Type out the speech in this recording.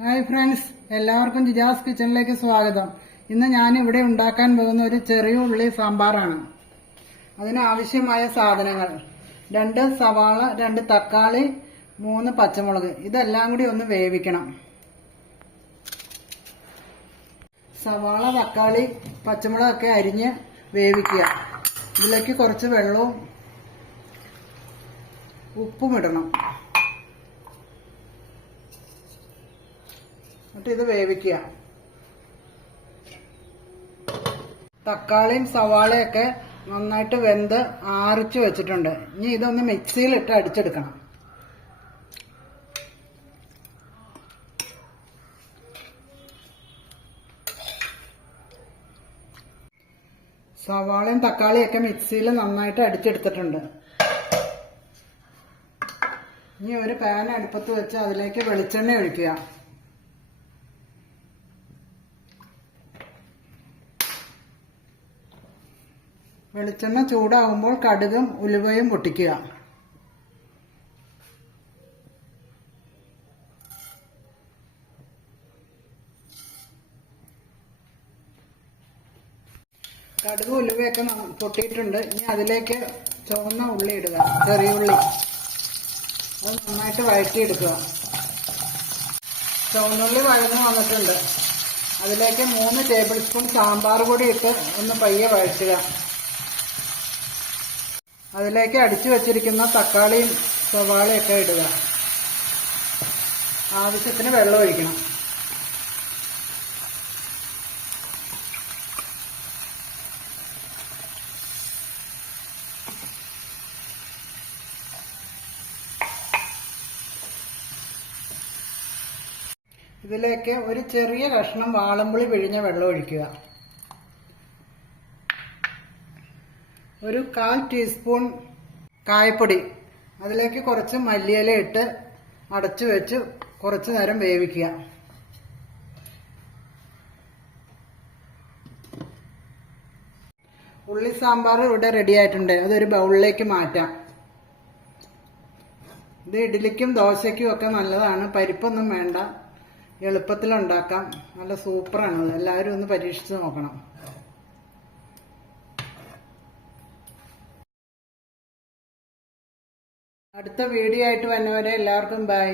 Hi friends എല്ലാവർക്കും ജിജാസ് കിച്ചണിലേക്ക് സ്വാഗതം. ഇന്ന് ഞാൻ ഇവിടെ ഉണ്ടാക്കാൻ പോകുന്ന ഒരു ചെറിയ ഉള്ളി സാമ്പാറാണ്. അതിനാവശ്യമായ സാധനങ്ങൾ. രണ്ട് സവാള രണ്ട് തക്കാളി മൂന്ന് പച്ചമുളക്. ഇതെല്ലാം കൂടി ഒന്ന് വേവിക്കണം. സവാള തക്കാളി പച്ചമുളകൊക്കെ അരിഞ്ഞ് വേവിക്കുക. ഇതിലേക്ക് കുറച്ച് വെള്ളവും ഉപ്പും ഇടണം. എന്നിട്ട് ഇത് വേവിക്കുക. തക്കാളിയും സവാളയൊക്കെ നന്നായിട്ട് വെന്ത് ആറിച്ച് വെച്ചിട്ടുണ്ട്. ഇനി ഇതൊന്ന് മിക്സിയിലിട്ട് അടിച്ചെടുക്കണം. സവാളയും തക്കാളിയൊക്കെ മിക്സിയിൽ നന്നായിട്ട് അടിച്ചെടുത്തിട്ടുണ്ട്. ഇനി ഒരു പാൻ അടുപ്പത്ത് വെച്ച് അതിലേക്ക് വെളിച്ചെണ്ണ ഒഴിക്കുക. വെളിച്ചെണ്ണ ചൂടാകുമ്പോൾ കടുകും ഉലുവയും പൊട്ടിക്കുക. കടുക് ഉലുവയൊക്കെ പൊട്ടിയിട്ടുണ്ട്. ഇനി അതിലേക്ക് ചുവന്ന ഉള്ളി ഇടുക. ചെറിയ ഉള്ളി. അത് നന്നായിട്ട് വഴറ്റിയെടുക്കുക. ചുവന്നുള്ളി വഴന്ന് വന്നിട്ടുണ്ട്. അതിലേക്ക് മൂന്ന് ടേബിൾ സ്പൂൺ സാമ്പാർ പൊടി ഇട്ട് ഒന്ന് പയ്യെ വഴറ്റുക. അതിലേക്ക് അടിച്ചു വച്ചിരിക്കുന്ന തക്കാളിയും സവാളയൊക്കെ ഇടുക. ആവശ്യത്തിന് വെള്ളം ഒഴിക്കണം. ഇതിലേക്ക് ഒരു ചെറിയ കഷ്ണം വാളമ്പുളി പിഴിഞ്ഞ വെള്ളം ഒഴിക്കുക. ഒരു കാൽ ടീസ്പൂൺ കായപ്പൊടി. അതിലേക്ക് കുറച്ച് മല്ലിയില ഇട്ട് അടച്ചു വെച്ച് കുറച്ച് നേരം വേവിക്കുക. ഉള്ളി സാമ്പാർ ഇവിടെ റെഡി ആയിട്ടുണ്ട്. അതൊരു ബൗളിലേക്ക് മാറ്റാം. ഇത് ഇഡ്ഡലിക്കും ദോശയ്ക്കും ഒക്കെ നല്ലതാണ്. പരിപ്പൊന്നും വേണ്ട. എളുപ്പത്തിലുണ്ടാക്കാം. നല്ല സൂപ്പറാണ് എല്ലാവരും ഒന്ന് പരീക്ഷിച്ച് നോക്കണം. അടുത്ത വീഡിയോ ആയിട്ട് വന്നവരെ എല്ലാവർക്കും ബൈ